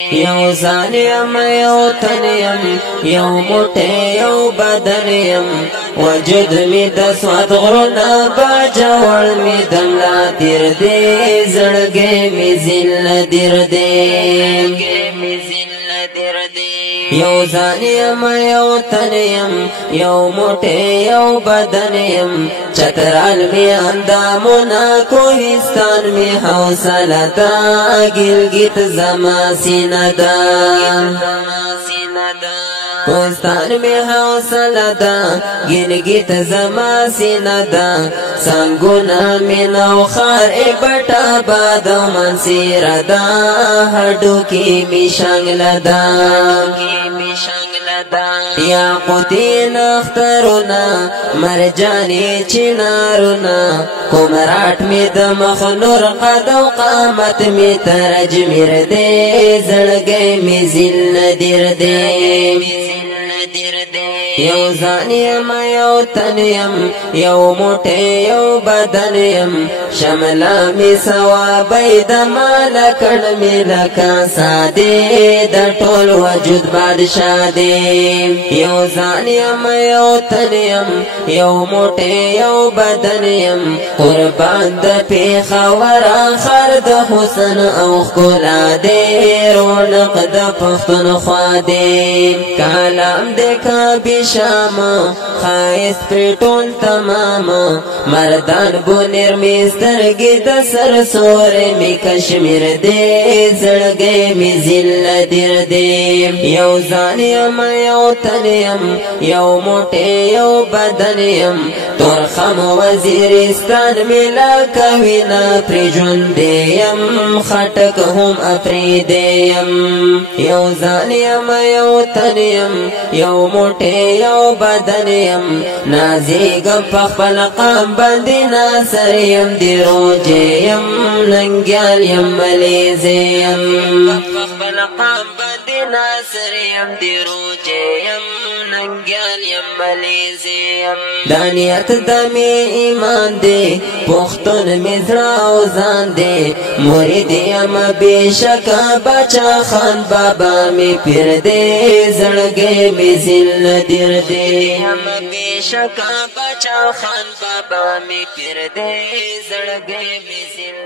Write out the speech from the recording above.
یو ځان یم یو تن یم یو موټی یو بدن یم وجود می د سوات غرونه باجوړ می د ملا تیر دی زړګی می ذل دیر دی یو ځان یم یو تن یم یو موټی یو بدن یم چترال می اندامونه کوهستان می حوصله ده ګلګت زما سینه ده کوهستان می حوصله ده ګلګت زما سینه ده څنګونه می نوخار بټه باد منصیره ده هډوکي می شنګله ده یاقوتی نخترونه مرجانی چنارونه کمراټ می د مخنور قد او قامت می ترجمیر دی زړګی می ذل دیر دی یو ځان یم یو تن یم یو موټی یو بدن یم شمله می ثوابی د مال کړ می لکه سادې د ټول وجود بادشاه دی یو ځان یم یو تن یم یو موټی یو بدن یم قربان د پیښور خر د حسن او ښکلا دی رونق د پښتونخوا دی کالام د کعبې شام خایست پر ټول تمام مردان بونیر می سترګې د سر سورې می کشمیر دی زړګی می ذل دیر دی یو ځان یم یو تن یم یو موټی یو بدن یم تورخم وزیرستان می لکه وینا پرې ژوندی یم خټک هم افریدی یم یو ځان یم یو تن یم یو موټی یو بدن یم نازیګم په خپل قام باندې ناصر یم دی روجې یم ننګیال یم ملیزې یم په خپل قام باندې ناصر یم دی روجې یم ننګیال یم ملیزې یم دانیت د می ایمان دی پښتون می زړه او ځان دی مرید یم بېشکه بچا خان بابا می پیر دی زړګی می ذل دیر دی یم بېشکه بچا خان بابا می پیر دی زړګی می ذل